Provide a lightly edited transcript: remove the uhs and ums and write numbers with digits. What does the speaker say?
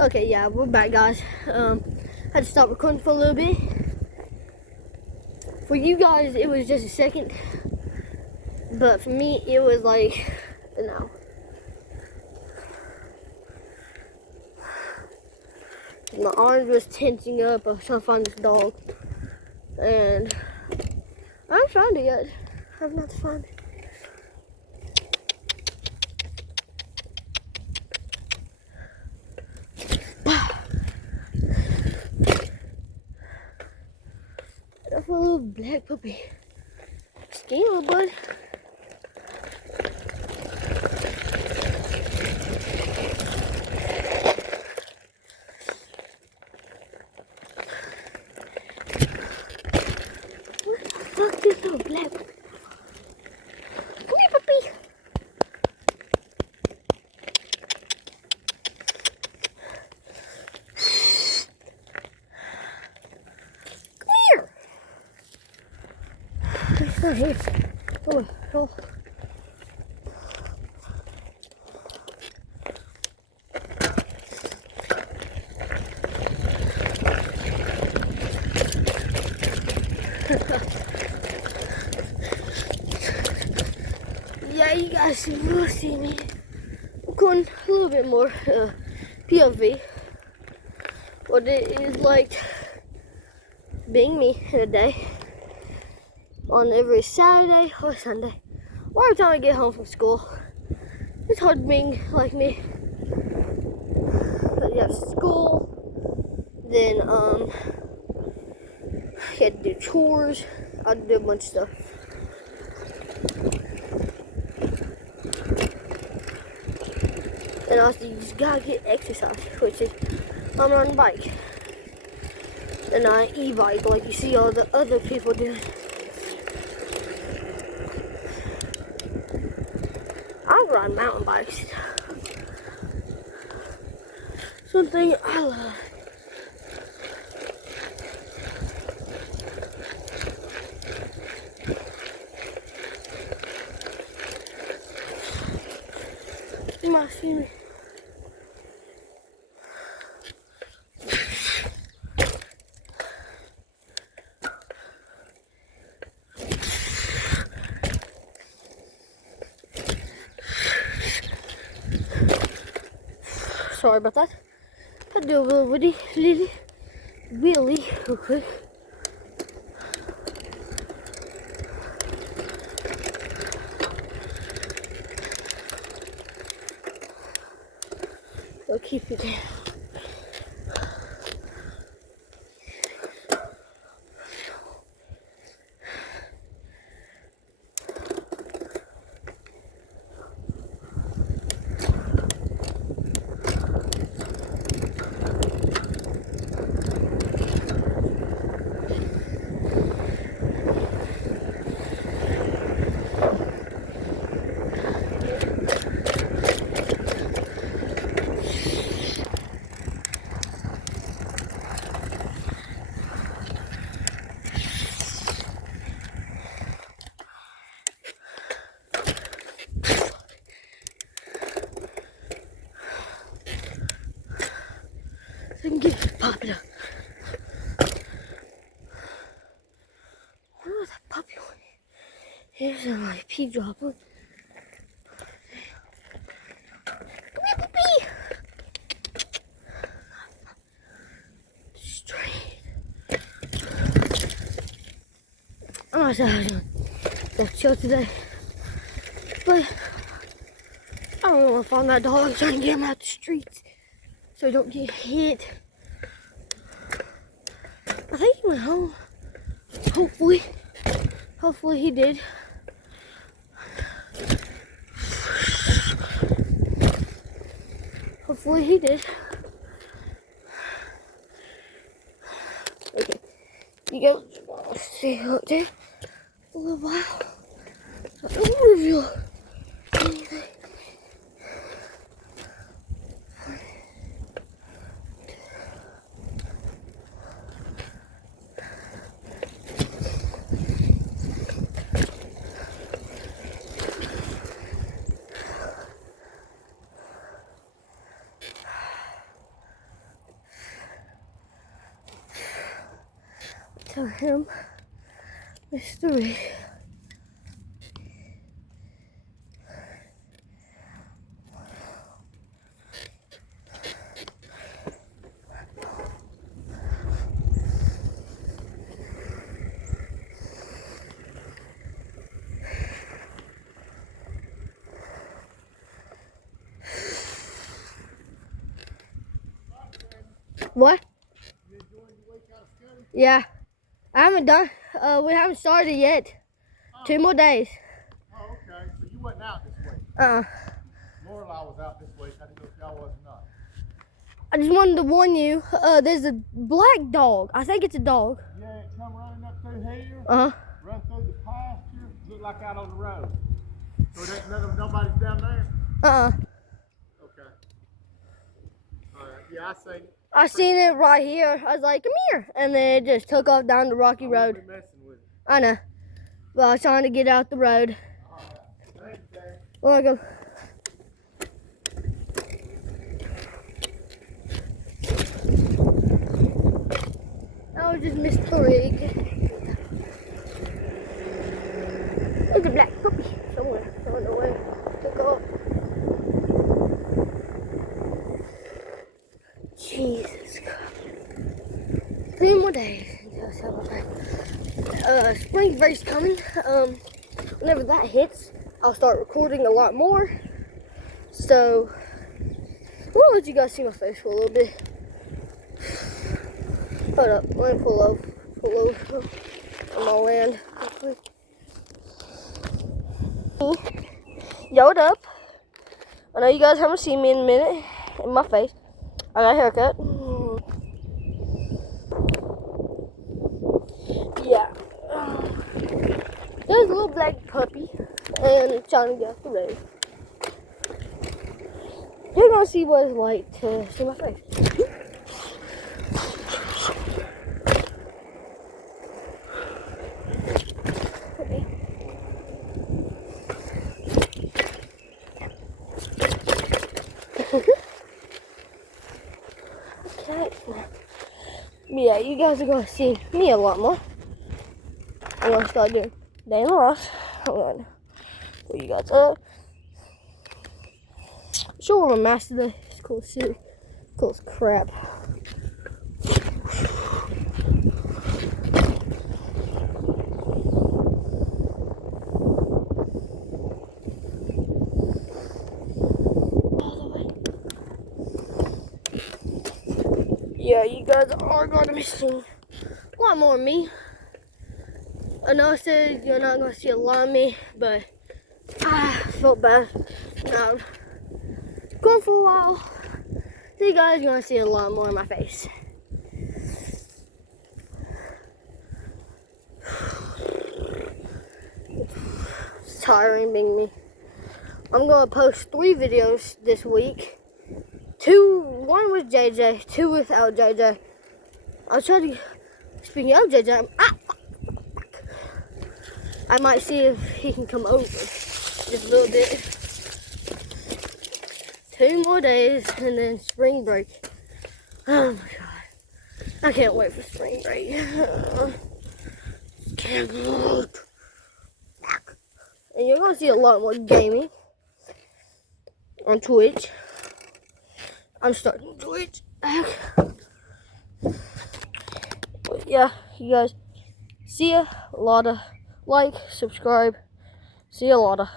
Okay, yeah, we're back, guys. Had to stop recording for a little bit. For you guys, it was just a second, but for me, it was like an hour. My arms was tensing up. I was trying to find this dog, and I haven't found it yet. I have not found it. That's a little black puppy. Skinny little bud. What the fuck is little black puppy? Come here, puppy. Come here. It's not here. Oh, oh. Yeah, you guys will see me. I'm going a little bit more POV. What it is like being me in a day on every Saturday or Sunday, or every time I get home from school. It's hard being like me. But you have school, then you had to do chores. I had to do a bunch of stuff. And also, you just gotta get exercise, which is I'm on a bike. And I e-bike like you see all the other people do. I ride mountain bikes. Something I love. You might see me. Sorry about that. I'll do a little wheelie real quick. I'll keep it there. So I can get it popping up. Where was that puppy one? Here's my pee dropper. Come here, puppy! Straight. I'm not sure how to go chill today. But I don't want to find that dog. I'm trying to get him out the streets so he don't get hit. I think he went home. Hopefully he did. Hopefully he did. Okay, you go. Stay out there a little while. I won't reveal anything. for him. Mystery. What? Yeah. I haven't done, we haven't started yet. Oh. 2 more days. Oh, okay. So you wasn't out this week? Lorelai was out this week. I didn't know if y'all was or not. I just wanted to warn you, there's a black dog. I think it's a dog. Yeah, it come running up through here. Uh-huh. Run through the pasture. Look like out on the road. So there's nobody's down there? Uh-uh. Okay. All right. Yeah, I seen it. I seen it right here. I was like, come here. And then it just took off down the rocky road. Be messing with it. I know. But I was trying to get out the road. All right. Thanks, Dad. Welcome. That was just Mystery. There's a black puppy somewhere. I don't know where it took off. Jesus Christ. 3 more days until summertime. Spring break's coming. Whenever that hits, I'll start recording a lot more. So, we'll let you guys see my face for a little bit. Hold up, let me pull over on my land. Yo, what up? I know you guys haven't seen me in a minute in my face. I got a haircut. Yeah. There's a little black puppy and it's trying to get off the road. You're gonna see what it's like to see my face. Okay. Yeah, you guys are gonna see me a lot more. I'm gonna start doing day in the life. Hold on. Pull you guys up. Show where my mask today. It's cool as shit. Cool as crap. Yeah, you guys are gonna be seeing a lot more of me. I know I said you're not gonna see a lot of me, but I felt bad. Now, going for a while, so you guys are gonna see a lot more of my face. It's tiring being me. I'm gonna post 3 videos this week. 1 with JJ, 2 without JJ. I'll try to, speaking of JJ, I might see if he can come over just a little bit. 2 more days and then spring break. Oh my god. I can't wait for spring break. Can't wait. And you're gonna see a lot more gaming on Twitch. I'm starting Twitch. But yeah, you guys, see ya. A lot of like, subscribe. See ya, a lot of.